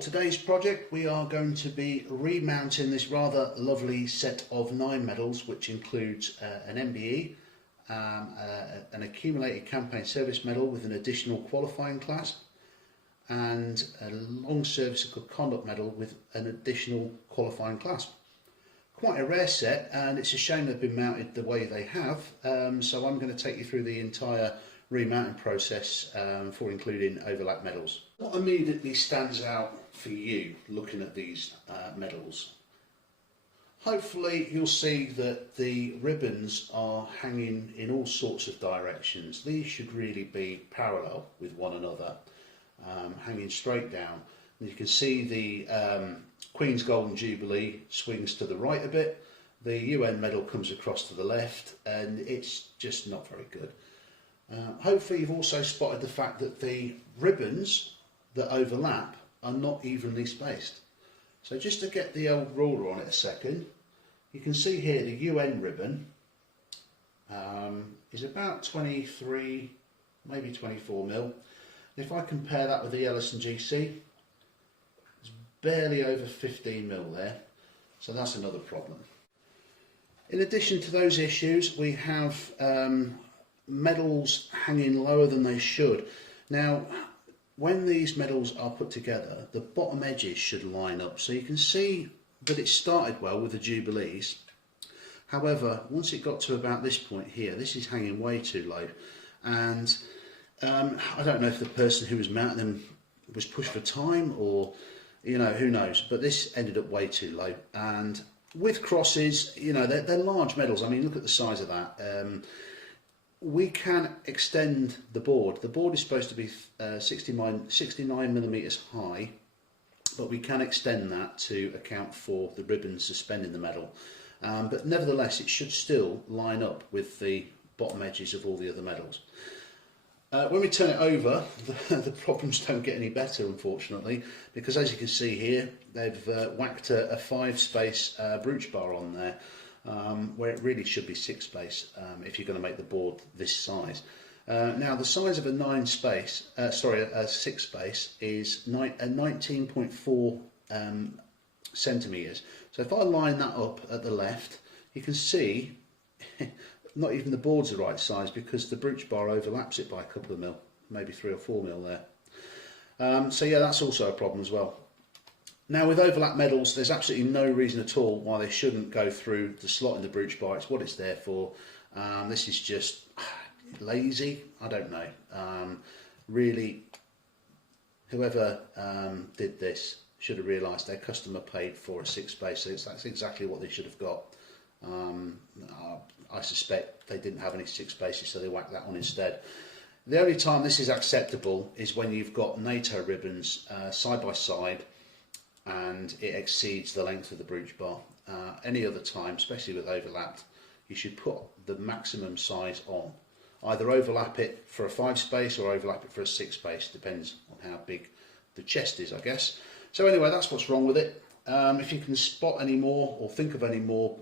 today's project we are going to be remounting this rather lovely set of 9 medals, which includes an MBE, an accumulated campaign service medal with an additional qualifying class, and a long service of good conduct medal with an additional qualifying class. Quite a rare set, and it's a shame they've been mounted the way they have, so I'm going to take you through the entire remounting process for including overlap medals. What immediately stands out for you looking at these medals? Hopefully you'll see that the ribbons are hanging in all sorts of directions. These should really be parallel with one another, hanging straight down. And you can see the Queen's Golden Jubilee swings to the right a bit, the UN medal comes across to the left, and it's just not very good. Hopefully you've also spotted the fact that the ribbons that overlap are not evenly spaced. So just to get the old ruler on it a second, you can see here the UN ribbon is about 23, maybe 24 mil. If I compare that with the Ellison GC, it's barely over 15 mil there, so that's another problem. In addition to those issues, we have medals hanging lower than they should. Now, when these medals are put together, the bottom edges should line up, so you can see that it started well with the Jubilees. However, once it got to about this point here, this is hanging way too low, and I don't know if the person who was mounting them was pushed for time, or who knows, but this ended up way too low. And with crosses, they're large medals. I mean, look at the size of that. We can extend the board. The board is supposed to be 69 millimeters high, but we can extend that to account for the ribbon suspending the medal. But nevertheless, it should still line up with the bottom edges of all the other medals. When we turn it over, the problems don't get any better, unfortunately, because as you can see here, they've whacked a 5-space brooch bar on there, where it really should be 6-space if you're going to make the board this size. Now, the size of a 6-space is 19.4 centimetres. So if I line that up at the left, you can see not even the board's the right size, because the brooch bar overlaps it by a couple of mil, maybe 3 or 4 mil there. So yeah, that's also a problem as well. Now, with overlap medals, there's absolutely no reason at all why they shouldn't go through the slot in the brooch bar. It's what it's there for. This is just lazy. I don't know. Really, whoever did this should have realised their customer paid for a 6-space. So that's exactly what they should have got. I suspect they didn't have any 6 spaces, so they whacked that on instead. The only time this is acceptable is when you've got NATO ribbons side by side and it exceeds the length of the brooch bar. Any other time, especially with overlapped, you should put the maximum size on. Either overlap it for a 5-space or overlap it for a 6-space, depends on how big the chest is, I guess. So anyway, that's what's wrong with it. If you can spot any more or think of any more,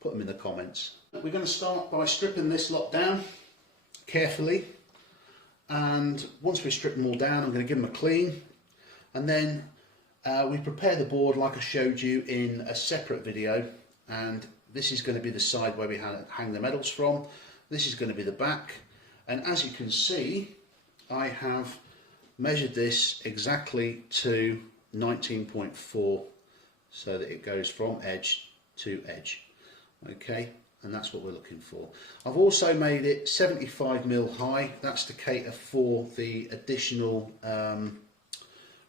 put them in the comments. We're going to start by stripping this lot down carefully, and once we strip them all down, I'm going to give them a clean, and then we prepare the board like I showed you in a separate video. And this is going to be the side where we hang the medals from. This is going to be the back, and as you can see, I have measured this exactly to 19.4, so that it goes from edge to edge. Okay, and that's what we're looking for. I've also made it 75 mil high. That's to cater for the additional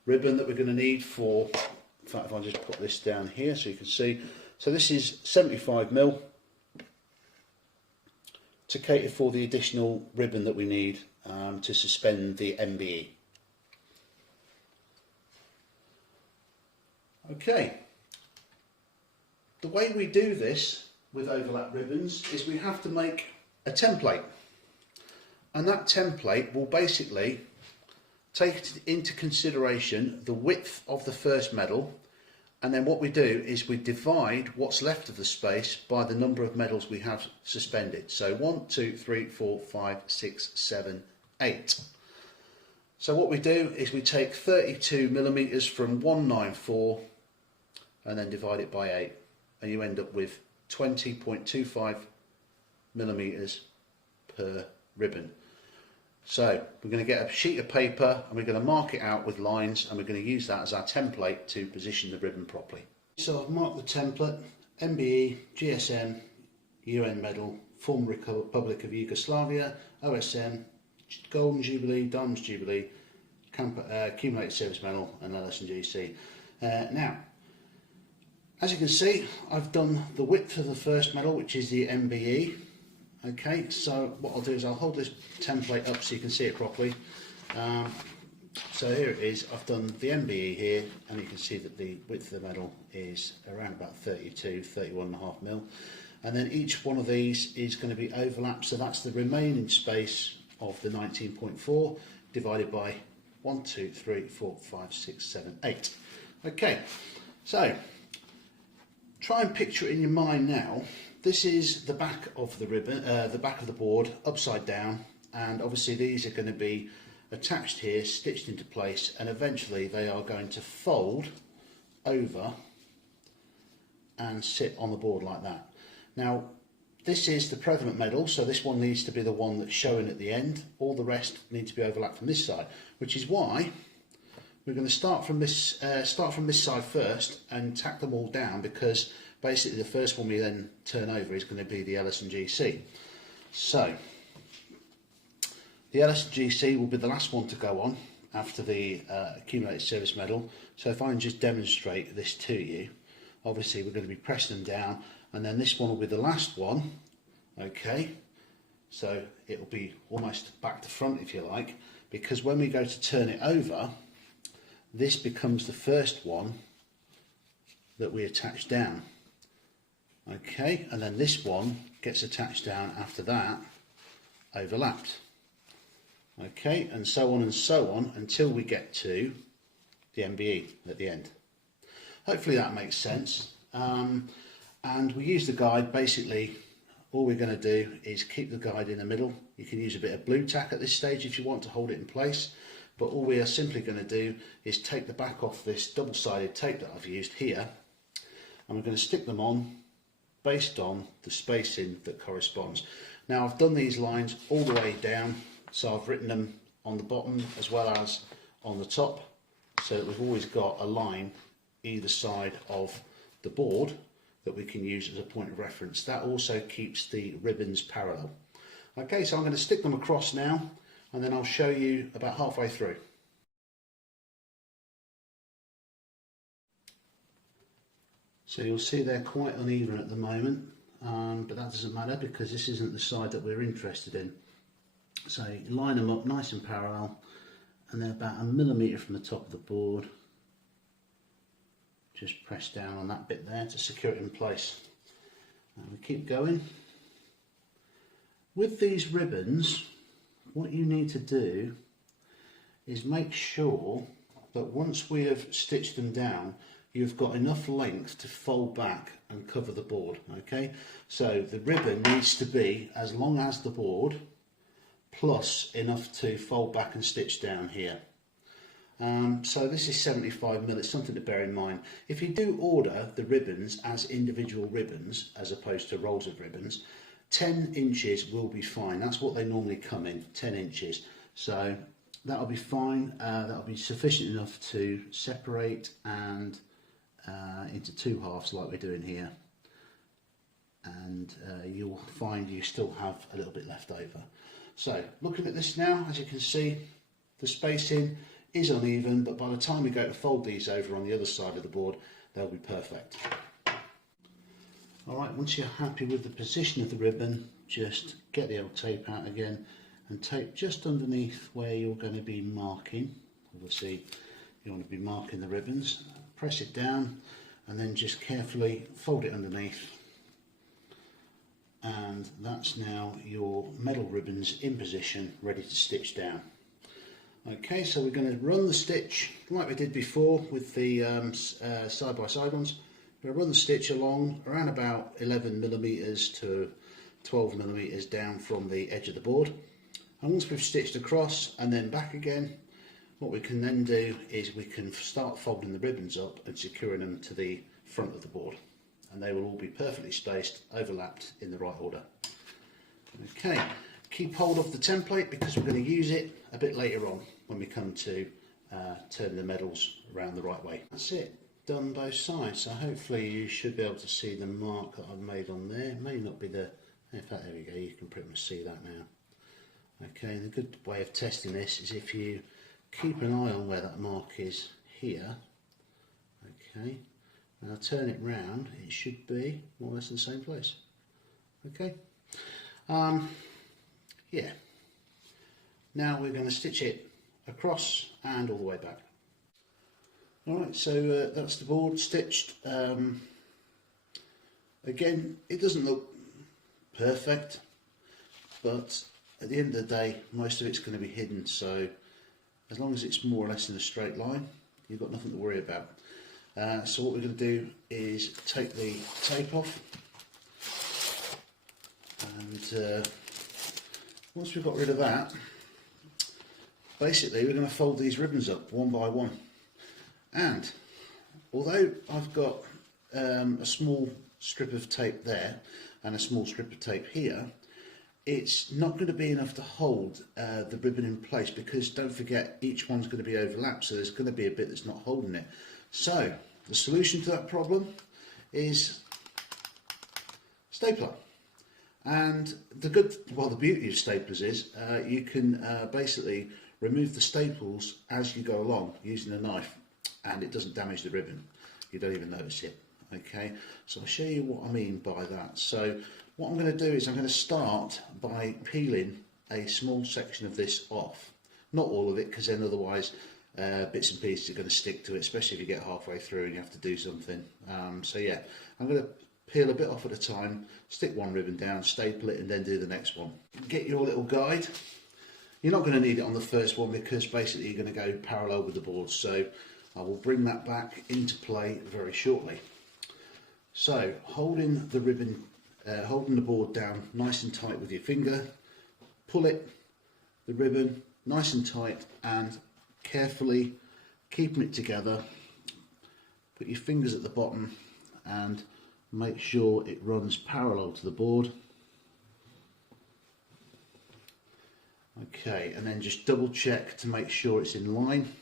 ribbon that we're going to need for, in fact, if I just put this down here so you can see. So this is 75 mil to cater for the additional ribbon that we need to suspend the MBE. Okay, the way we do this with overlap ribbons is we have to make a template, and that template will basically take into consideration the width of the first medal, and then what we do is we divide what's left of the space by the number of medals we have suspended. So 1, 2, 3, 4, 5, 6, 7, 8. So what we do is we take 32 millimeters from 194 and then divide it by 8, and you end up with 20.25 millimeters per ribbon. So we're going to get a sheet of paper and we're going to mark it out with lines, and we're going to use that as our template to position the ribbon properly. So I've marked the template: MBE, GSM, UN medal, former Republic of Yugoslavia, OSM, Golden Jubilee, Diamond Jubilee, Accumulated Service Medal, and LS&GC. Now, as you can see, I've done the width of the first medal, which is the MBE. Okay, so what I'll do is I'll hold this template up so you can see it properly. So here it is. I've done the MBE here, and you can see that the width of the medal is around about 31.5 mil. And then each one of these is going to be overlapped, so that's the remaining space of the 19.4 divided by 1, 2, 3, 4, 5, 6, 7, 8. Okay, so try and picture it in your mind now. This is the back of the ribbon, the back of the board, upside down, and obviously these are going to be attached here, stitched into place, and eventually they are going to fold over and sit on the board like that. Now, this is the prevalent medal, so this one needs to be the one that's shown at the end. All the rest need to be overlapped from this side, which is why we're going to start from this side first and tack them all down, because basically the first one we then turn over is going to be the LS&GC. So the LS&GC will be the last one to go on after the Accumulated Service Medal. So if I can just demonstrate this to you, obviously we're going to be pressing them down, and then this one will be the last one. Okay, so it will be almost back to front, if you like, because when we go to turn it over, this becomes the first one that we attach down. Okay, and then this one gets attached down after that, overlapped. Okay, and so on until we get to the MBE at the end. Hopefully that makes sense. And we use the guide. Basically, all we're going to do is keep the guide in the middle. You can use a bit of blue tack at this stage if you want to hold it in place, but all we are simply going to do is take the back off this double-sided tape that I've used here, and we're going to stick them on based on the spacing that corresponds. Now, I've done these lines all the way down, so I've written them on the bottom as well as on the top, so that we've always got a line either side of the board that we can use as a point of reference. That also keeps the ribbons parallel. Okay, so I'm going to stick them across now, and then I'll show you about halfway through. So you'll see they're quite uneven at the moment, but that doesn't matter because this isn't the side that we're interested in. So you line them up nice and parallel, and they're about 1 millimetre from the top of the board. Just press down on that bit there to secure it in place. And we keep going. With these ribbons, what you need to do is make sure that once we have stitched them down, you've got enough length to fold back and cover the board. Okay, so the ribbon needs to be as long as the board, plus enough to fold back and stitch down here. So this is 75 mil, it's something to bear in mind. If you do order the ribbons as individual ribbons as opposed to rolls of ribbons, 10 inches will be fine. That's what they normally come in, 10 inches. So that'll be fine, that'll be sufficient enough to separate and into 2 halves like we're doing here. And you'll find you still have a little bit left over. So looking at this now, as you can see, the spacing is uneven, but by the time we go to fold these over on the other side of the board, they'll be perfect. Alright, once you're happy with the position of the ribbon, just get the old tape out again and tape just underneath where you're going to be marking. Obviously you want to be marking the ribbons. Press it down and then just carefully fold it underneath, and that's now your medal ribbons in position, ready to stitch down. Okay, so we're going to run the stitch like we did before with the side-by-side ones. We're going to run the stitch along around about 11 millimeters to 12 millimeters down from the edge of the board. And once we've stitched across and then back again, what we can then do is we can start folding the ribbons up and securing them to the front of the board, and they will all be perfectly spaced, overlapped in the right order. Okay, keep hold of the template because we're going to use it a bit later on when we come to turn the medals around the right way. That's it, done both sides. So hopefully you should be able to see the mark that I've made on there. It may not be the, in fact there we go, you can pretty much see that now. Okay, the good way of testing this is if you keep an eye on where that mark is here. Okay, now turn it round, it should be more or less in the same place. Okay, yeah, now we're going to stitch it across and all the way back. Alright, so that's the board stitched. Again, it doesn't look perfect, but at the end of the day most of it's going to be hidden, so as long as it's more or less in a straight line you've got nothing to worry about. So what we're going to do is take the tape off, and once we've got rid of that, basically we're going to fold these ribbons up one by one. And although I've got a small strip of tape there and a small strip of tape here, it's not going to be enough to hold the ribbon in place, because don't forget each one's going to be overlapped, so there's going to be a bit that's not holding it. So the solution to that problem is stapler. And the beauty of staplers is you can basically remove the staples as you go along using a knife, and it doesn't damage the ribbon. You don't even notice it. Okay, so I'll show you what I mean by that. So what I'm going to do is I'm going to start by peeling a small section of this off. Not all of it, because then otherwise bits and pieces are going to stick to it, especially if you get halfway through and you have to do something. So yeah, I'm going to peel a bit off at a time, stick one ribbon down, staple it, and then do the next one. Get your little guide. You're not going to need it on the first one because basically you're going to go parallel with the board, so I will bring that back into play very shortly. So holding the ribbon, holding the board down nice and tight with your finger, pull it, the ribbon nice and tight, and carefully keeping it together. Put your fingers at the bottom and make sure it runs parallel to the board. Okay, and then just double check to make sure it's in line.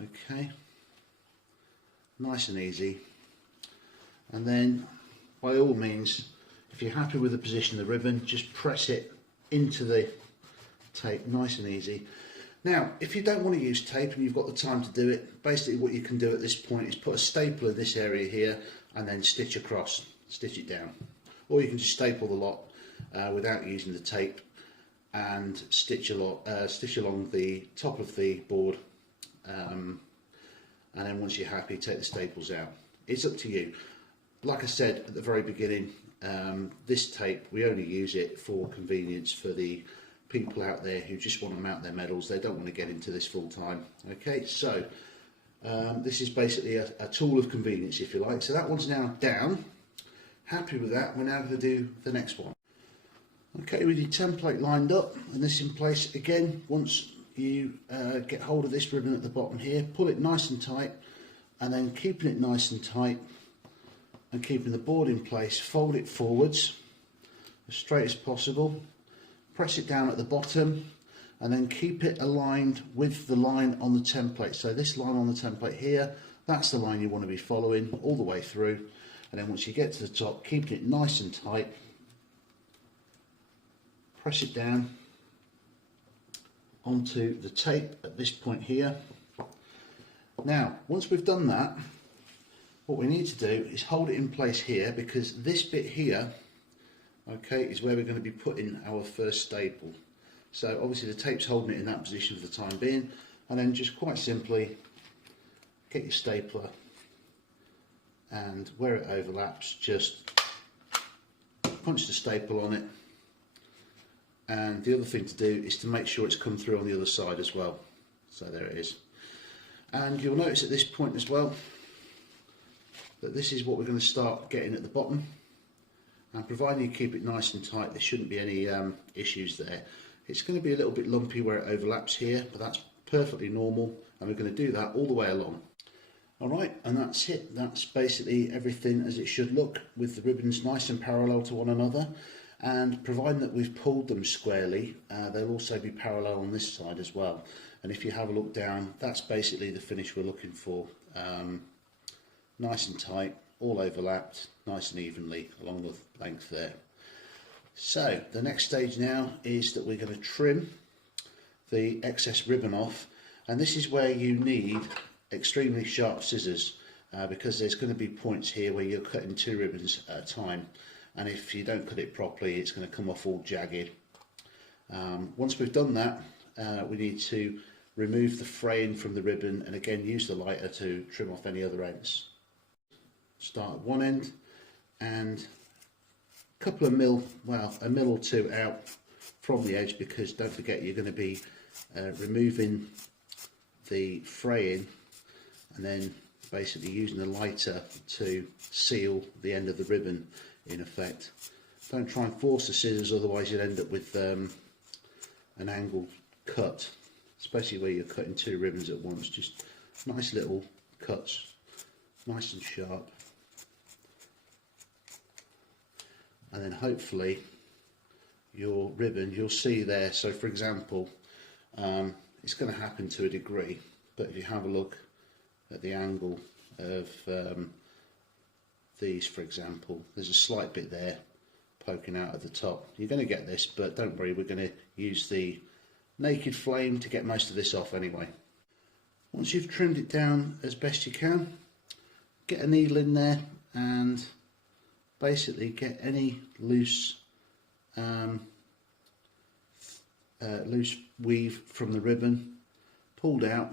Okay, nice and easy. And then by all means, if you're happy with the position of the ribbon, just press it into the tape, nice and easy. Now if you don't want to use tape and you've got the time to do it, basically what you can do at this point is put a staple in this area here and then stitch across, stitch it down. Or you can just staple the lot without using the tape and stitch along the top of the board, and then once you're happy, take the staples out. It's up to you. Like I said at the very beginning, this tape, we only use it for convenience for the people out there who just want to mount their medals. They don't want to get into this full time. Okay, so this is basically a tool of convenience, if you like. So that one's now down. Happy with that, we're now going to do the next one. Okay, with your template lined up and this in place, again, once you get hold of this ribbon at the bottom here, pull it nice and tight, and then keeping it nice and tight and keeping the board in place, fold it forwards as straight as possible, press it down at the bottom, and then keep it aligned with the line on the template. So this line on the template here, that's the line you want to be following all the way through. And then once you get to the top, keeping it nice and tight, press it down onto the tape at this point here. Now once we've done that, what we need to do is hold it in place here, because this bit here, okay, is where we're going to be putting our first staple. So obviously the tape's holding it in that position for the time being, and then just quite simply get your stapler, and where it overlaps, just punch the staple on it. And the other thing to do is to make sure it's come through on the other side as well. So there it is. And you'll notice at this point as well that this is what we're going to start getting at the bottom. And providing you keep it nice and tight, there shouldn't be any issues there. It's going to be a little bit lumpy where it overlaps here, but that's perfectly normal, and we're going to do that all the way along. Alright, and that's it. That's basically everything as it should look, with the ribbons nice and parallel to one another, and providing that we've pulled them squarely, they'll also be parallel on this side as well. And if you have a look down, that's basically the finish we're looking for. Nice and tight, all overlapped, nice and evenly along the length there. So the next stage now is that we're going to trim the excess ribbon off, and this is where you need extremely sharp scissors, because there's going to be points here where you're cutting 2 ribbons at a time, and if you don't cut it properly it's going to come off all jagged. Once we've done that, we need to remove the fraying from the ribbon, and again use the lighter to trim off any other ends. Start at one end and a couple of mil, well, a mil or 2 out from the edge, because don't forget you're going to be removing the fraying and then basically using the lighter to seal the end of the ribbon in effect. Don't try and force the scissors, otherwise you'll end up with an angled cut, especially where you're cutting 2 ribbons at once. Just nice little cuts, nice and sharp, and then hopefully your ribbon, you'll see there, so for example it's going to happen to a degree, but if you have a look at the angle of these, for example, there's a slight bit there poking out at the top. You're going to get this, but don't worry, we're going to use the naked flame to get most of this off anyway. Once you've trimmed it down as best you can, get a needle in there and basically get any loose loose weave from the ribbon pulled out,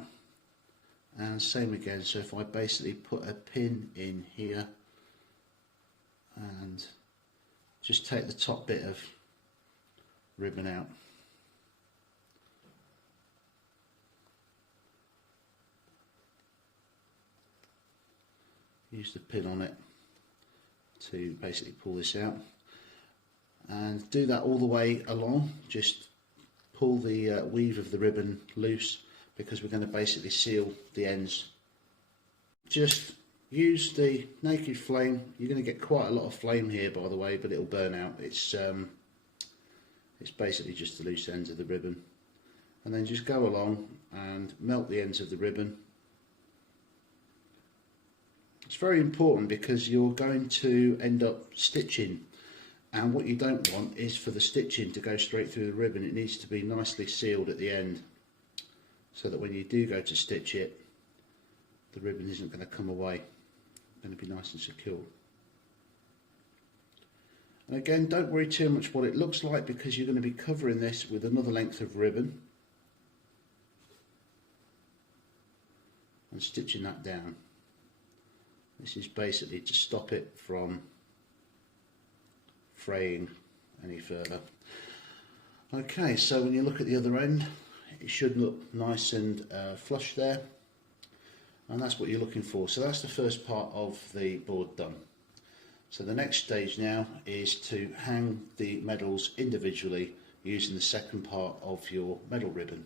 and same again. So if I basically put a pin in here and just take the top bit of ribbon out, use the pin on it to basically pull this out, and do that all the way along. Just pull the weave of the ribbon loose, because we're going to basically seal the ends. Just use the naked flame. You're going to get quite a lot of flame here, by the way, but it'll burn out. It's basically just the loose ends of the ribbon, and then just go along and melt the ends of the ribbon. It's very important because you're going to end up stitching, and what you don't want is for the stitching to go straight through the ribbon. It needs to be nicely sealed at the end, so that when you do go to stitch it, the ribbon isn't going to come away. It's going to be nice and secure. And again, don't worry too much what it looks like, because you're going to be covering this with another length of ribbon and stitching that down. This is basically to stop it from fraying any further. Okay, so when you look at the other end, it should look nice and flush there, and that's what you're looking for. So that's the first part of the board done. So the next stage now is to hang the medals individually using the second part of your medal ribbon,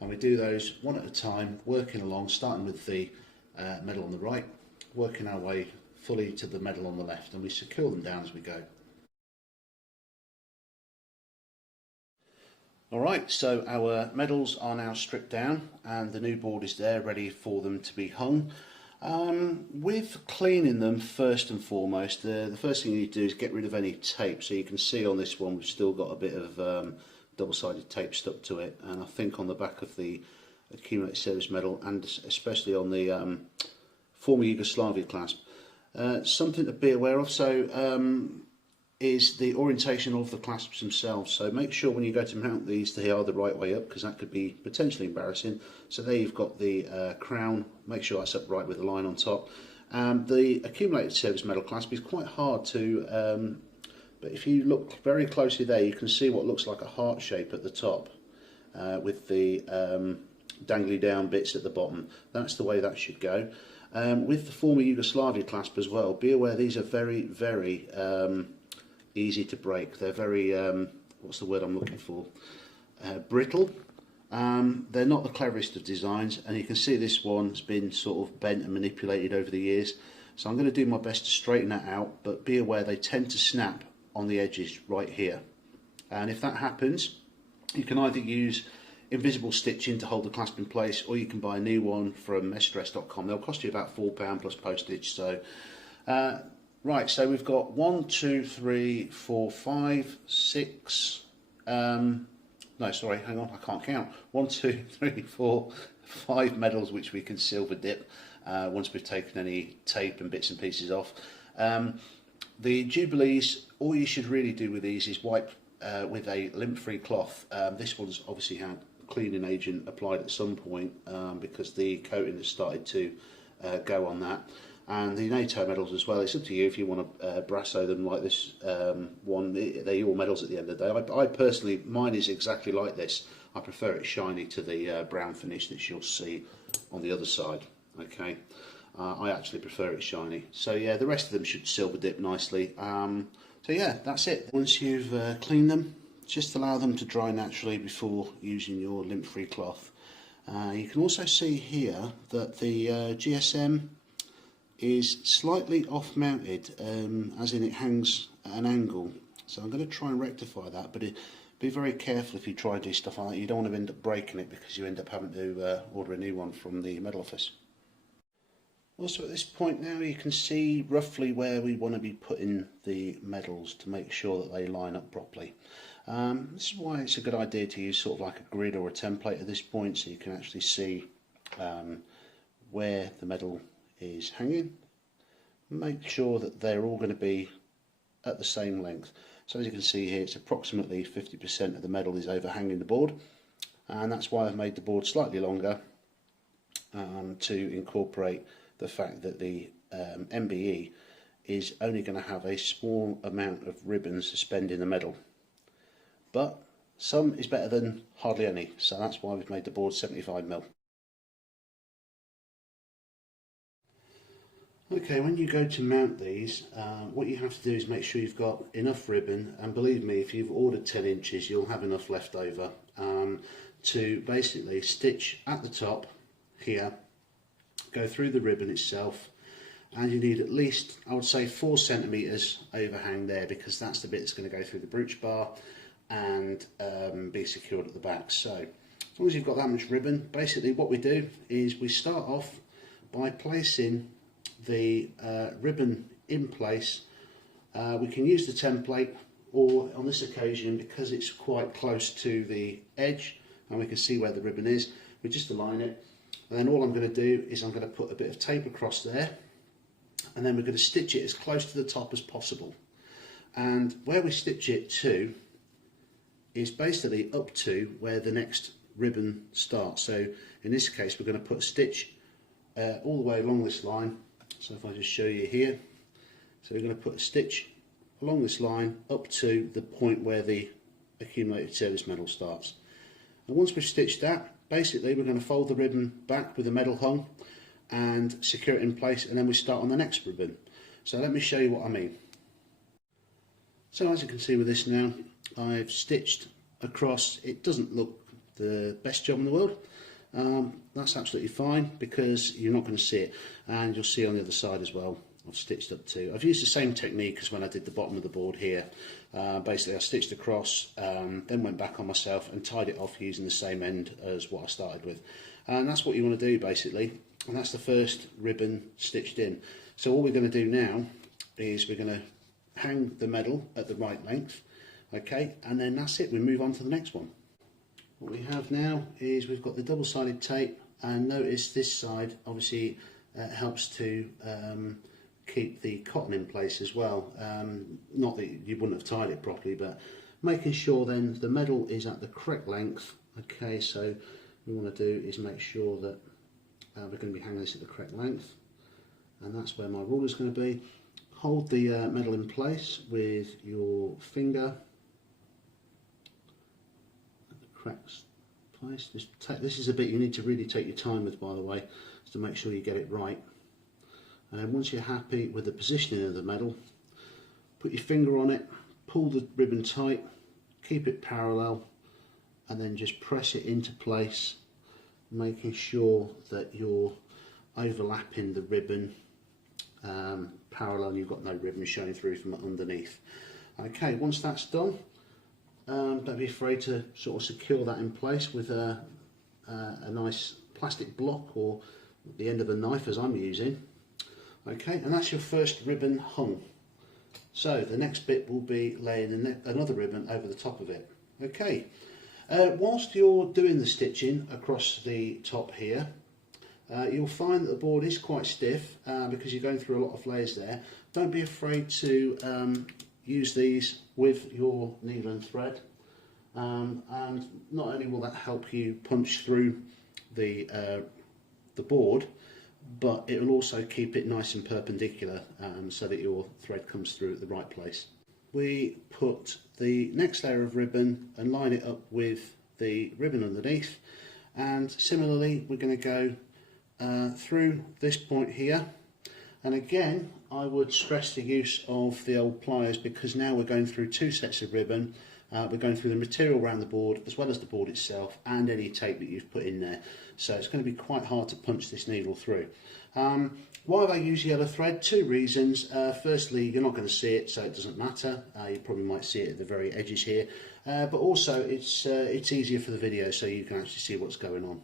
and we do those one at a time, working along, starting with the medal on the right, working our way fully to the medal on the left, and we secure them down as we go. Alright, so our medals are now stripped down and the new board is there ready for them to be hung. With cleaning them, first and foremost, the first thing you need to do is get rid of any tape. So you can see on this one we've still got a bit of double-sided tape stuck to it, and I think on the back of the accumulated service medal, and especially on the former Yugoslavia clasp. Something to be aware of, so is the orientation of the clasps themselves. So make sure when you go to mount these they are the right way up, because that could be potentially embarrassing. So there you've got the crown, make sure that's upright with the line on top. The accumulated service medal clasp is quite hard to, but if you look very closely there you can see what looks like a heart shape at the top with the dangly down bits at the bottom. That's the way that should go. With the former Yugoslavia clasp as well, be aware these are very, very easy to break. They're very, what's the word I'm looking for? Brittle, They're not the cleverest of designs, and you can see this one's been sort of bent and manipulated over the years. So I'm going to do my best to straighten that out, but be aware they tend to snap on the edges right here. And if that happens, you can either use invisible stitching to hold the clasp in place, or you can buy a new one from messdress.com. They'll cost you about £4 plus postage. So right, so we've got 1, 2, 3, 4, 5, 6 no, sorry, hang on, I can't count. 1, 2, 3, 4, 5 medals which we can silver dip once we've taken any tape and bits and pieces off. The Jubilees, all you should really do with these is wipe with a lint-free cloth. This one's obviously had cleaning agent applied at some point because the coating has started to go on that. And the NATO medals as well, it's up to you if you want to brasso them like this one. They're all medals at the end of the day. I personally, mine is exactly like this. I prefer it shiny to the brown finish that you'll see on the other side. Okay, I actually prefer it shiny. So yeah, the rest of them should silver dip nicely. So yeah, that's it. Once you've cleaned them, just allow them to dry naturally before using your lint-free cloth. You can also see here that the GSM is slightly off mounted, as in it hangs at an angle. So I'm going to try and rectify that, but be very careful if you try and do stuff like that. You don't want to end up breaking it because you end up having to order a new one from the medal office. Also at this point now you can see roughly where we want to be putting the medals to make sure that they line up properly. This is why it's a good idea to use sort of like a grid or a template at this point, so you can actually see where the medal is hanging. Make sure that they're all going to be at the same length. So as you can see here, it's approximately 50% of the medal is overhanging the board, and that's why I've made the board slightly longer to incorporate the fact that the MBE is only going to have a small amount of ribbon suspending the medal. But some is better than hardly any, so that's why we've made the board 75mm. Okay, when you go to mount these, what you have to do is make sure you've got enough ribbon, and believe me, if you've ordered 10 inches, you'll have enough left over to basically stitch at the top here, go through the ribbon itself, and you need at least, I would say, 4 centimetres overhang there, because that's the bit that's going to go through the brooch bar and be secured at the back. So as long as you've got that much ribbon, basically what we do is we start off by placing the ribbon in place. We can use the template, or on this occasion, because it's quite close to the edge and we can see where the ribbon is, we just align it, and then all I'm going to do is I'm going to put a bit of tape across there, and then we're going to stitch it as close to the top as possible. And where we stitch it to is basically up to where the next ribbon starts. So in this case we're going to put a stitch all the way along this line. So if I just show you here, so we're going to put a stitch along this line up to the point where the accumulated service medal starts. And once we've stitched that, basically we're going to fold the ribbon back with the medal hung and secure it in place, and then we start on the next ribbon. So let me show you what I mean. So as you can see with this now, I've stitched across. It doesn't look the best job in the world. That's absolutely fine because you're not going to see it, and you'll see on the other side as well. I've stitched up to. I've used the same technique as when I did the bottom of the board here. Basically I stitched across, then went back on myself and tied it off using the same end as what I started with. And that's what you want to do basically, and that's the first ribbon stitched in. So all we're going to do now is we're going to hang the medal at the right length, okay, and then that's it. We move on to the next one. What we have now is we've got the double-sided tape, and notice this side obviously helps to keep the cotton in place as well. Not that you wouldn't have tied it properly, but making sure then the medal is at the correct length. Okay, so what we want to do is make sure that we're going to be hanging this at the correct length, and that's where my ruler is going to be. Hold the medal in place with your finger at the correct place. This is a bit you need to really take your time with, by the way, to make sure you get it right. And once you're happy with the positioning of the medal, put your finger on it, pull the ribbon tight, keep it parallel, and then just press it into place, making sure that you're overlapping the ribbon parallel, you've got no ribbon showing through from underneath. Okay, once that's done, don't be afraid to sort of secure that in place with a nice plastic block or the end of a knife, as I'm using. Okay, and that's your first ribbon hung. So the next bit will be laying another ribbon over the top of it. Okay, whilst you're doing the stitching across the top here, you'll find that the board is quite stiff because you're going through a lot of layers there. Don't be afraid to use these with your needle and thread, and not only will that help you punch through the board, but it will also keep it nice and perpendicular so that your thread comes through at the right place. We put the next layer of ribbon and line it up with the ribbon underneath, and similarly we're going to go through this point here, and again I would stress the use of the old pliers because now we're going through two sets of ribbon. We're going through the material around the board as well as the board itself and any tape that you've put in there, so it's going to be quite hard to punch this needle through. Why have I used yellow thread? Two reasons. Firstly, you're not going to see it, so it doesn't matter. You probably might see it at the very edges here, but also it's easier for the video, so you can actually see what's going on.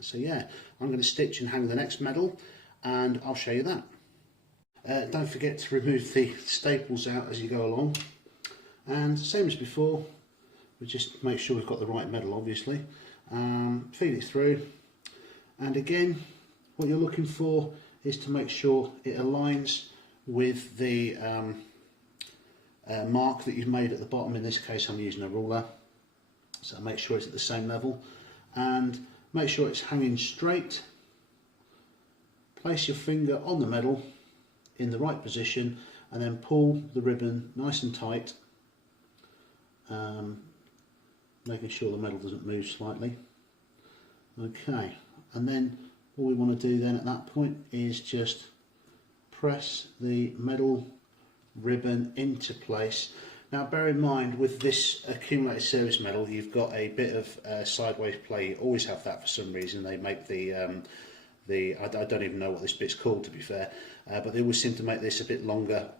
So yeah, I'm going to stitch and hang the next medal, and I'll show you that. Don't forget to remove the staples out as you go along. And same as before, we just make sure we've got the right medal, obviously. Feed it through, and again what you're looking for is to make sure it aligns with the mark that you've made at the bottom. In this case I'm using a ruler, so make sure it's at the same level and make sure it's hanging straight. Place your finger on the medal in the right position and then pull the ribbon nice and tight, making sure the medal doesn't move slightly. Okay, and then all we want to do then at that point is just press the medal ribbon into place. Now bear in mind, with this accumulated service medal you've got a bit of sideways play. You always have that for some reason. They make I don't even know what this bit's called, to be fair, but they always seem to make this a bit longer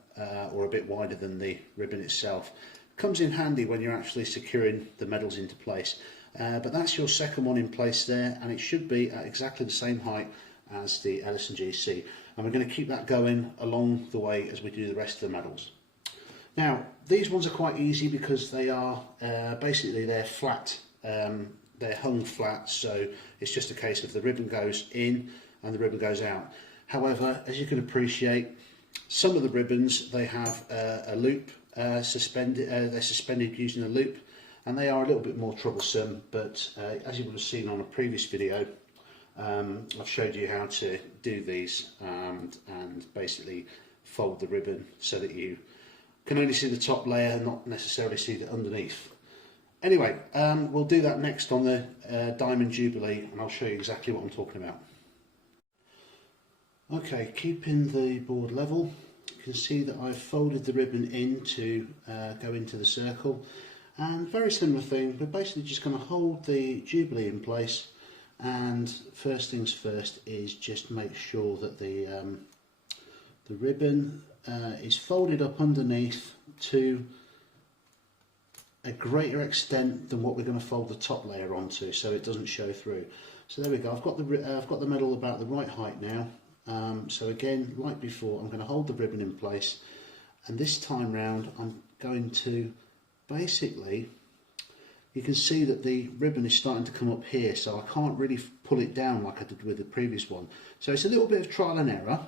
or a bit wider than the ribbon itself. Comes in handy when you're actually securing the medals into place, but that's your second one in place there, and it should be at exactly the same height as the L&GC, and we're going to keep that going along the way as we do the rest of the medals. Now these ones are quite easy because they are basically they're flat, they're hung flat, so it's just a case of the ribbon goes in and the ribbon goes out. However, as you can appreciate, some of the ribbons, they have a loop suspended, they're suspended using a loop, and they are a little bit more troublesome, but as you would have seen on a previous video, I've showed you how to do these and basically fold the ribbon so that you can only see the top layer and not necessarily see the underneath. Anyway, we'll do that next on the Diamond Jubilee, and I'll show you exactly what I'm talking about. Okay, keeping the board level, you can see that I've folded the ribbon in to go into the circle, and very similar thing, we're basically just going to hold the Jubilee in place, and first things first is just make sure that the ribbon is folded up underneath to a greater extent than what we're going to fold the top layer onto, so it doesn't show through. So there we go. I've got the medal about the right height now. So again, like before, I'm going to hold the ribbon in place, and this time round I'm going to basically, you can see that the ribbon is starting to come up here, so I can't really pull it down like I did with the previous one. So it's a little bit of trial and error.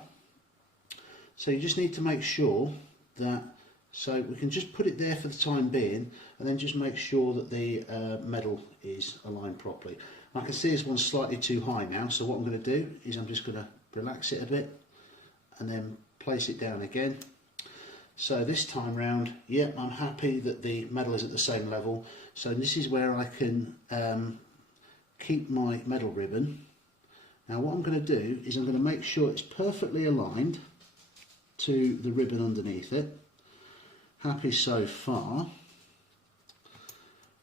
So you just need to make sure that, so we can just put it there for the time being, and then just make sure that the medal is aligned properly. I can see this one's slightly too high now, so what I'm going to do is I'm just going to relax it a bit and then place it down again. So this time round, yeah, I'm happy that the medal is at the same level. So this is where I can keep my medal ribbon. Now what I'm going to do is I'm going to make sure it's perfectly aligned to the ribbon underneath it. Happy so far.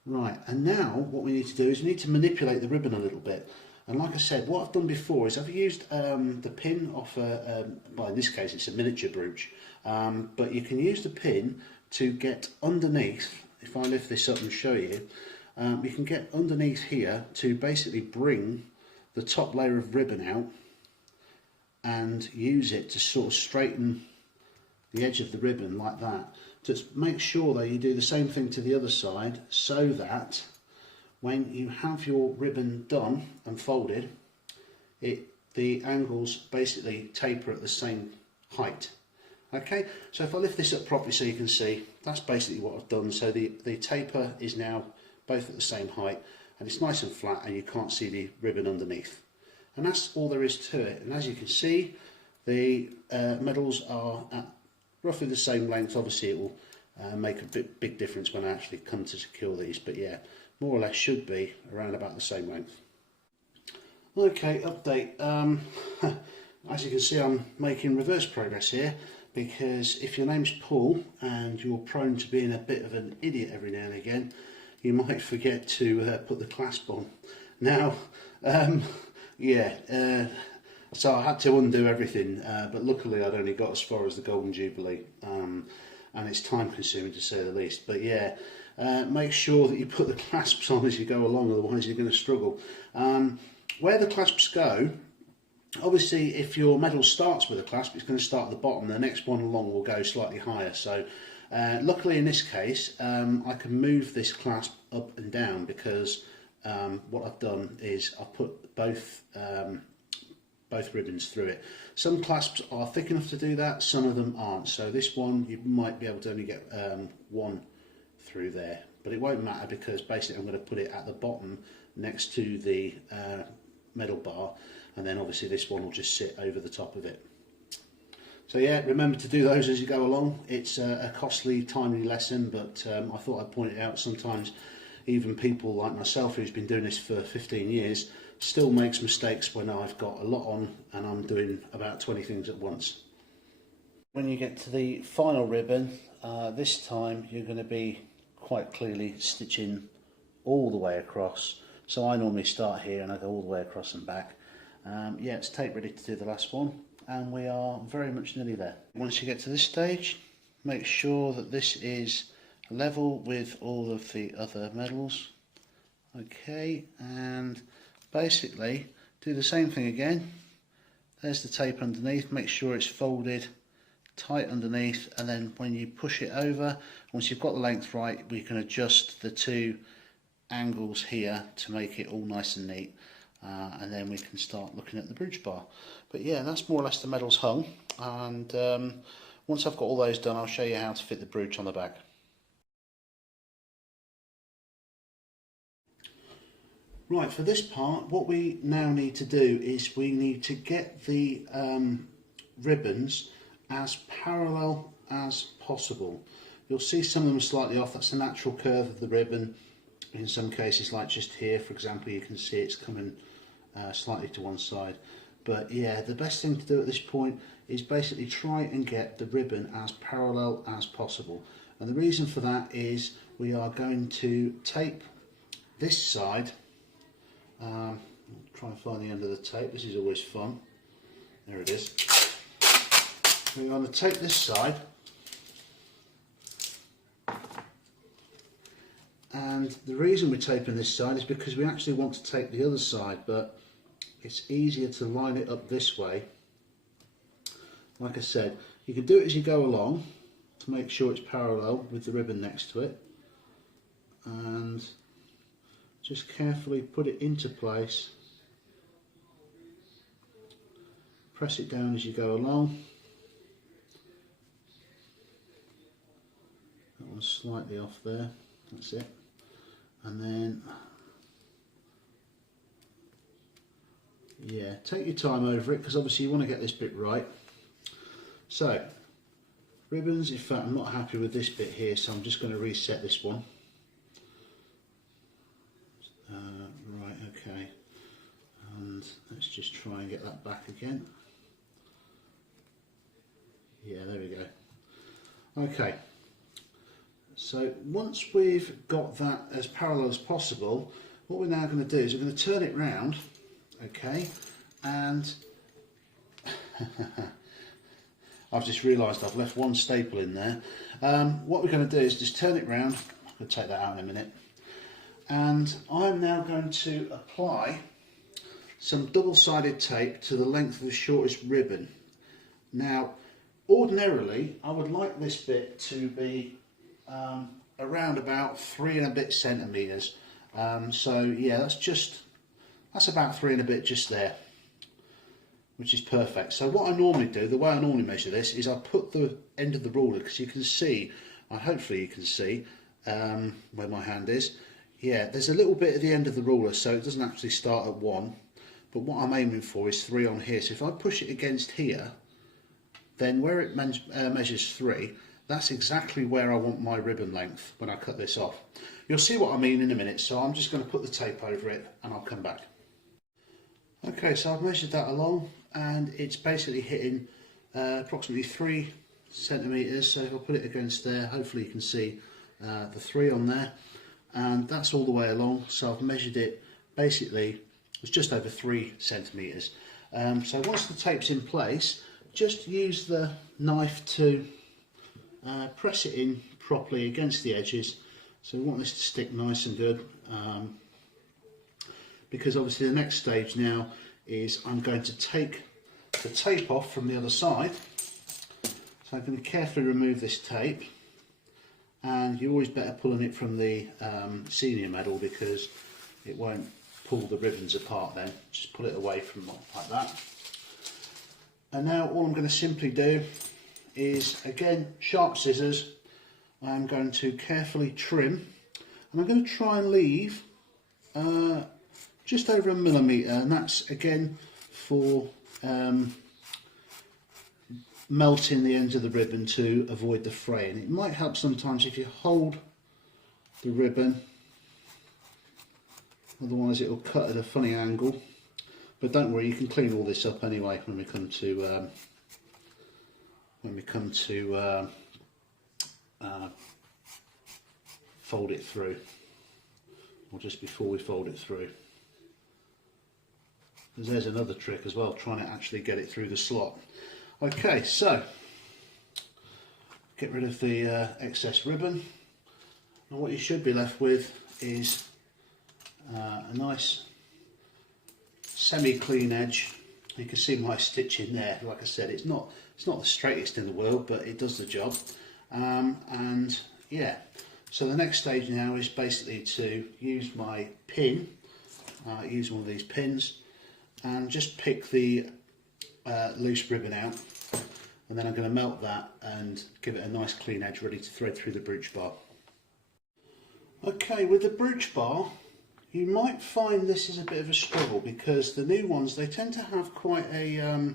Right, and now what we need to do is we need to manipulate the ribbon a little bit. And like I said, what I've done before is I've used the pin off well, in this case it's a miniature brooch, but you can use the pin to get underneath. If I lift this up and show you, you can get underneath here to basically bring the top layer of ribbon out and use it to sort of straighten the edge of the ribbon like that. Just make sure that you do the same thing to the other side, so that when you have your ribbon done and folded, the angles basically taper at the same height. Okay, so if I lift this up properly so you can see, that's basically what I've done. So the taper is now both at the same height, and it's nice and flat, and you can't see the ribbon underneath. And that's all there is to it. And as you can see, the medals are at roughly the same length. Obviously it will make a big difference when I actually come to secure these, but yeah, more or less should be around about the same length. Okay, update. As you can see, I'm making reverse progress here, because if your name's Paul and you're prone to being a bit of an idiot every now and again, you might forget to put the clasp on. Now, so I had to undo everything, but luckily I'd only got as far as the Golden Jubilee, and it's time consuming to say the least. But yeah, make sure that you put the clasps on as you go along, otherwise you're going to struggle. Where the clasps go, obviously if your medal starts with a clasp, it's going to start at the bottom, the next one along will go slightly higher. So luckily in this case, I can move this clasp up and down, because what I've done is I've put both ribbons through it. Some clasps are thick enough to do that, some of them aren't. So this one, you might be able to only get one through there, but it won't matter, because basically I'm going to put it at the bottom next to the medal bar, and then obviously this one will just sit over the top of it. So yeah, remember to do those as you go along. It's a costly, timely lesson, but I thought I'd point it out. Sometimes even people like myself, who's been doing this for 15 years, still makes mistakes when I've got a lot on and I'm doing about 20 things at once. When you get to the final ribbon, this time you're going to be quite clearly stitching all the way across. So I normally start here and I go all the way across and back. Yeah, it's tape ready to do the last one, and we are very much nearly there. Once you get to this stage, make sure that this is level with all of the other medals. Okay, and basically do the same thing again. There's the tape underneath, make sure it's folded tight underneath, and then when you push it over, once you've got the length right, we can adjust the two angles here to make it all nice and neat, and then we can start looking at the brooch bar. But yeah, that's more or less the medals hung, and once I've got all those done, I'll show you how to fit the brooch on the back. Right, for this part, what we now need to do is we need to get the ribbons as parallel as possible. You'll see some of them are slightly off. That's the natural curve of the ribbon. In some cases, like just here, for example, you can see it's coming slightly to one side. But yeah, the best thing to do at this point is basically try and get the ribbon as parallel as possible. And the reason for that is we are going to tape this side. Try and find the end of the tape. This is always fun. There it is. We're going to tape this side, and the reason we're taping this side is because we actually want to tape the other side, but it's easier to line it up this way. Like I said, you can do it as you go along to make sure it's parallel with the ribbon next to it, and just carefully put it into place. Press it down as you go along. That one's slightly off there, that's it. And then, yeah, take your time over it, because obviously you want to get this bit right. So, ribbons, in fact I'm not happy with this bit here, so I'm just going to reset this one. Right, okay, and let's just try and get that back again. Yeah, there we go. Okay, So once we've got that as parallel as possible, what we're now going to do is we're going to turn it round, okay, and I've just realised I've left one staple in there. What we're going to do is just turn it round. I'm going to take that out in a minute. And I'm now going to apply some double-sided tape to the length of the shortest ribbon. Now, ordinarily, I would like this bit to be around about 3 and a bit centimetres. So yeah, that's about 3 and a bit just there, which is perfect. So what I normally do, the way I normally measure this, is I put the end of the ruler, because you can see, hopefully you can see where my hand is. Yeah, there's a little bit at the end of the ruler, so it doesn't actually start at 1, but what I'm aiming for is 3 on here. So if I push it against here, then where it measures 3, that's exactly where I want my ribbon length when I cut this off. You'll see what I mean in a minute, so I'm just going to put the tape over it and I'll come back. Okay, so I've measured that along and it's basically hitting approximately 3 centimetres. So if I put it against there, hopefully you can see the 3 on there, and that's all the way along. So I've measured it, basically it's just over 3 centimetres. So once the tape's in place, just use the knife to press it in properly against the edges. So we want this to stick nice and good, because obviously the next stage now is I'm going to take the tape off from the other side. So I'm going to carefully remove this tape, and you're always better pulling it from the senior medal, because it won't pull the ribbons apart then. Just pull it away from like that. And now all I'm going to simply do is, again, sharp scissors, I'm going to carefully trim, and I'm going to try and leave just over 1 millimetre, and that's again for melting the ends of the ribbon to avoid the fraying. It might help sometimes if you hold the ribbon, otherwise it will cut at a funny angle. But don't worry, you can clean all this up anyway when we come to fold it through, or just before we fold it through. Because there's another trick as well, trying to actually get it through the slot. Okay, so get rid of the excess ribbon, and what you should be left with is a nice semi-clean edge. You can see my stitching there. Like I said, it's not the straightest in the world, but it does the job. And yeah, so the next stage now is basically to use my pin, use one of these pins, and just pick the loose ribbon out, and then I'm going to melt that and give it a nice clean edge ready to thread through the brooch bar. Okay, with the brooch bar, you might find this is a bit of a struggle, because the new ones, they tend to have quite a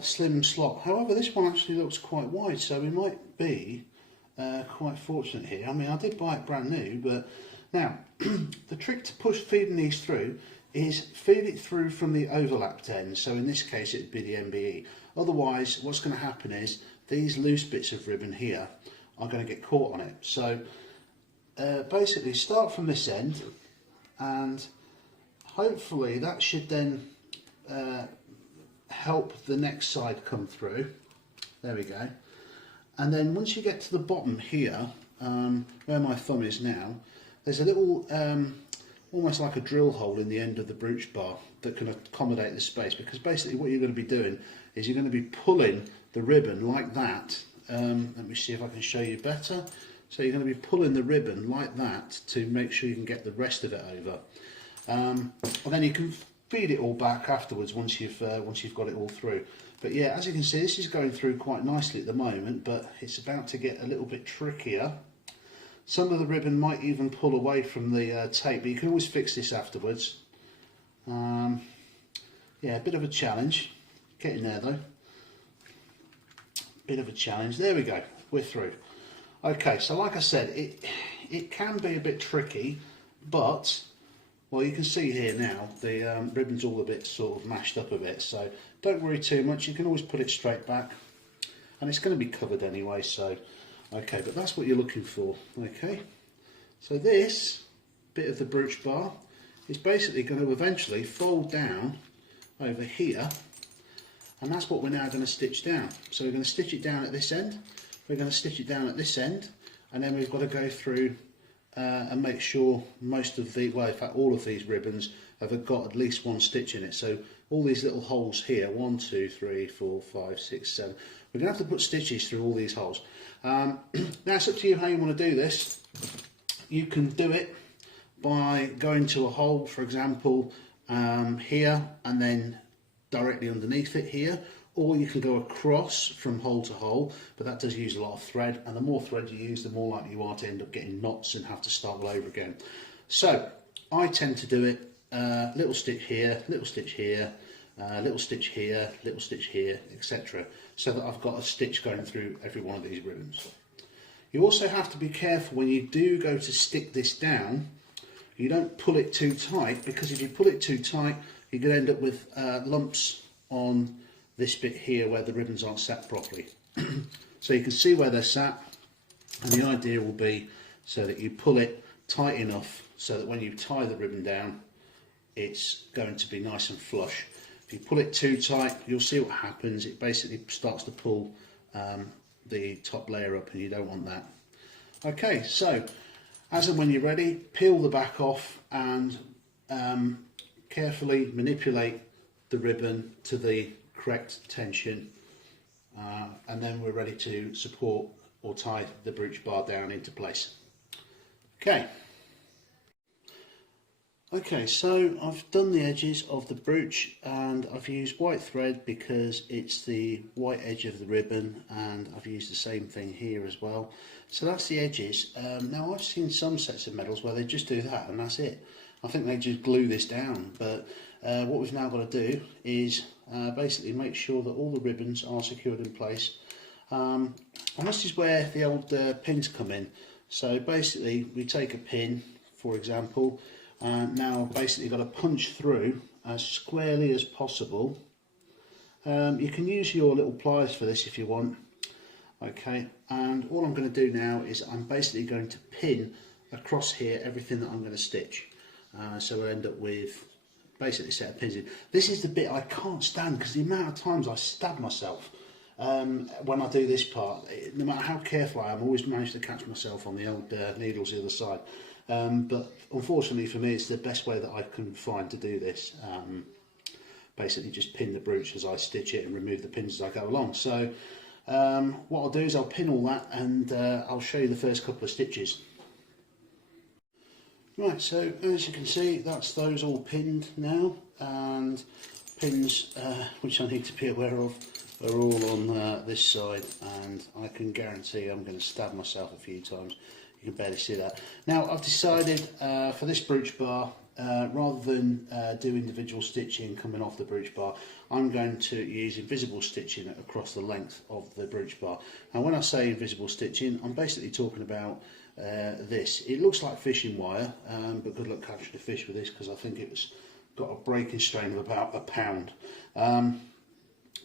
slim slot. However, this one actually looks quite wide, so we might be quite fortunate here. I mean, I did buy it brand new, but now the trick to feeding these through is feed it through from the overlapped end. So in this case it would be the MBE. Otherwise what's going to happen is these loose bits of ribbon here are going to get caught on it. So basically start from this end, and hopefully that should then help the next side come through. There we go. And then once you get to the bottom here, where my thumb is now, there's a little almost like a drill hole in the end of the brooch bar that can accommodate the space, because basically what you're going to be doing is you're going to be pulling the ribbon like that. Let me see if I can show you better. So you're going to be pulling the ribbon like that to make sure you can get the rest of it over, and then you can feed it all back afterwards once you've got it all through. But yeah, as you can see, this is going through quite nicely at the moment, but it's about to get a little bit trickier. Some of the ribbon might even pull away from the tape, but you can always fix this afterwards. Yeah, a bit of a challenge. Getting there though. Bit of a challenge. There we go. We're through. Okay, so like I said, it can be a bit tricky, but well, you can see here now the ribbon's all a bit sort of mashed up a bit, so don't worry too much. You can always put it straight back, and it's going to be covered anyway, so Okay, but that's what you're looking for. Okay, so this bit of the brooch bar is basically going to eventually fold down over here, and that's what we're now going to stitch down. So we're going to stitch it down at this end, we're going to stitch it down at this end, and then we've got to go through and make sure most of the, well in fact all of these ribbons have got at least one stitch in it. So all these little holes here, 1, 2, 3, 4, 5, 6, 7, we're going to have to put stitches through all these holes. Now it's up to you how you want to do this. You can do it by going to a hole, for example, here, and then directly underneath it here, or you can go across from hole to hole, but that does use a lot of thread, and the more thread you use, the more likely you are to end up getting knots and have to start all over again. So I tend to do it little stitch here, little stitch here, little stitch here, little stitch here, etc., so that I've got a stitch going through every one of these ribbons. You also have to be careful when you do go to stick this down, you don't pull it too tight, because if you pull it too tight you could end up with lumps on this bit here where the ribbons aren't sat properly. So you can see where they're sat, and the idea will be so that you pull it tight enough so that when you tie the ribbon down it's going to be nice and flush. If you pull it too tight, you'll see what happens. It basically starts to pull the top layer up, and you don't want that. Okay, so as and when you're ready, peel the back off and carefully manipulate the ribbon to the correct tension, and then we're ready to support or tie the brooch bar down into place. Okay, so I've done the edges of the brooch, and I've used white thread because it's the white edge of the ribbon, and I've used the same thing here as well. So that's the edges. Now I've seen some sets of medals where they just do that and that's it. I think they just glue this down, but what we've now got to do is basically make sure that all the ribbons are secured in place. And this is where the old pins come in. So basically we take a pin, for example, now basically got to punch through as squarely as possible. You can use your little pliers for this if you want. Okay, and all I'm going to do now is I'm basically going to pin across here everything that I'm going to stitch. So we'll end up with basically a set of pins in. This is the bit I can't stand, because the amount of times I stab myself when I do this part. No matter how careful I am, I always manage to catch myself on the old needles the other side. But unfortunately for me, it's the best way that I can find to do this. Basically just pin the brooch as I stitch it and remove the pins as I go along. So what I'll do is I'll pin all that, and I'll show you the first couple of stitches. Right, so as you can see, that's those all pinned now, and pins which I need to be aware of are all on this side, and I can guarantee I'm going to stab myself a few times. You can barely see that. Now I've decided for this brooch bar, rather than do individual stitching coming off the brooch bar, I'm going to use invisible stitching across the length of the brooch bar. Now when I say invisible stitching, I'm basically talking about this. It looks like fishing wire, but good luck catching a fish with this, because I think it's got a breaking strain of about £1 pound.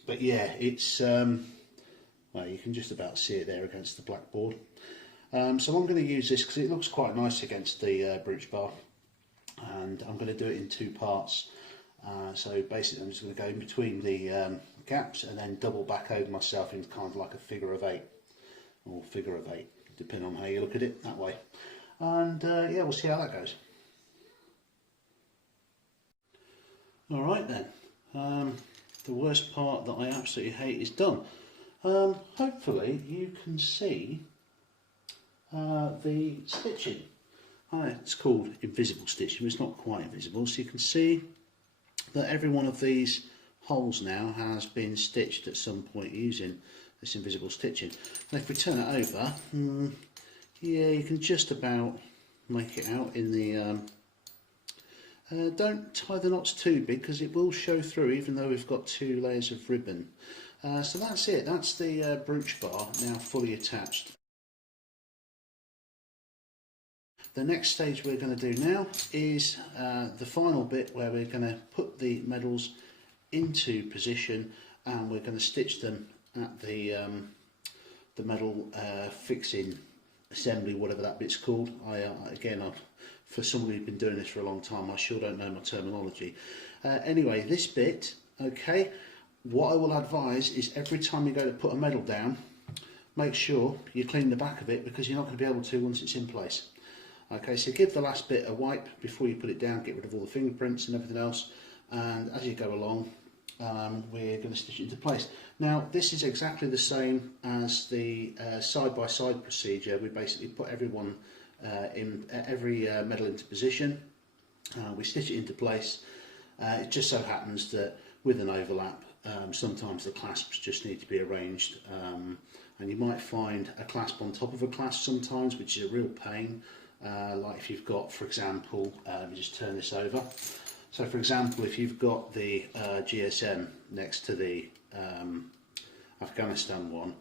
But yeah, it's well, you can just about see it there against the blackboard. So I'm going to use this because it looks quite nice against the brooch bar, and I'm going to do it in 2 parts. So basically I'm just going to go in between the gaps and then double back over myself into kind of like a figure of 8, or figure of 8, depending on how you look at it, that way. And yeah, we'll see how that goes. Alright then, the worst part that I absolutely hate is done. Hopefully you can see the stitching. It's called invisible stitching, it's not quite invisible, so you can see that every one of these holes now has been stitched at some point using this invisible stitching. And if we turn it over, yeah, you can just about make it out in the don't tie the knots too big, because it will show through even though we've got 2 layers of ribbon. So that's it, that's the brooch bar now fully attached. The next stage we're going to do now is the final bit, where we're going to put the medals into position, and we're going to stitch them at the the metal fixing assembly, whatever that bit's called. For somebody who's been doing this for a long time, I sure don't know my terminology. Anyway, this bit, okay, what I will advise is every time you go to put a medal down, make sure you clean the back of it, because you're not going to be able to once it's in place. Okay, so give the last bit a wipe before you put it down, get rid of all the fingerprints and everything else, and as you go along, we're going to stitch it into place. Now, this is exactly the same as the side-by-side procedure. We basically put every medal into position, we stitch it into place. It just so happens that with an overlap, sometimes the clasps just need to be arranged, and you might find a clasp on top of a clasp sometimes, which is a real pain. Like if you've got, for example, let me just turn this over. So for example, if you've got the GSM next to the Afghanistan one,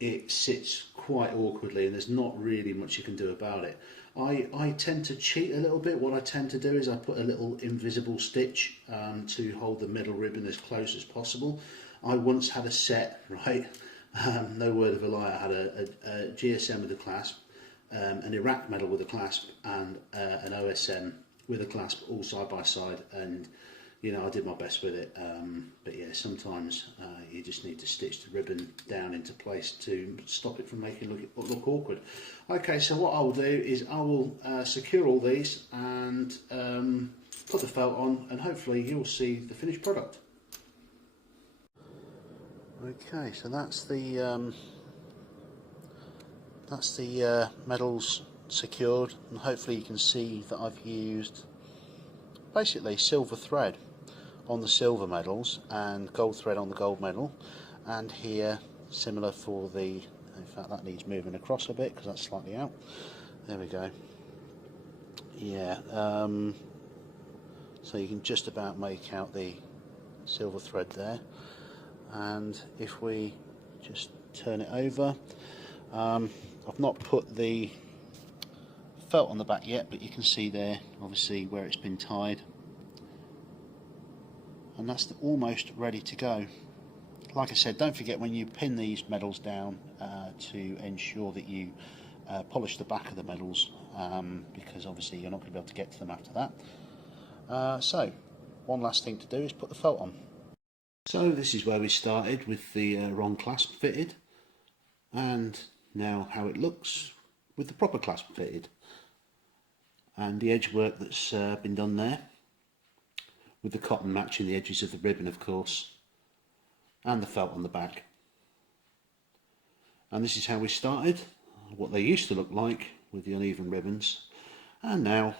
it sits quite awkwardly and there's not really much you can do about it. I tend to cheat a little bit. What I tend to do is I put a little invisible stitch to hold the middle ribbon as close as possible. I once had a set, right, no word of a lie, I had a GSM with a clasp, an Iraq medal with a clasp, and an OSM with a clasp, all side by side, and you know, I did my best with it, but yeah, sometimes you just need to stitch the ribbon down into place to stop it from making it look awkward. Okay, so what I will do is I will secure all these and put the felt on, and hopefully you'll see the finished product. Okay, so that's the medals secured, and hopefully you can see that I've used basically silver thread on the silver medals and gold thread on the gold medal, and here similar for the, in fact that needs moving across a bit because that's slightly out, there we go, yeah, so you can just about make out the silver thread there. And if we just turn it over, I've not put the felt on the back yet, but you can see there obviously where it's been tied, and that's almost ready to go. Like I said, don't forget when you pin these medals down to ensure that you polish the back of the medals, because obviously you're not going to be able to get to them after that. So one last thing to do is put the felt on. So this is where we started with the wrong clasp fitted, and now how it looks with the proper clasp fitted, and the edge work that's been done there with the cotton matching the edges of the ribbon, of course, and the felt on the back. And this is how we started, what they used to look like with the uneven ribbons, and now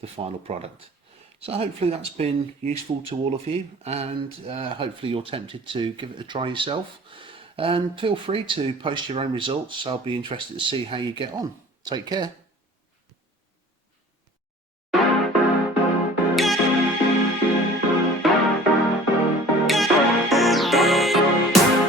the final product. So hopefully that's been useful to all of you, and hopefully you're tempted to give it a try yourself. And feel free to post your own results. I'll be interested to see how you get on. Take care.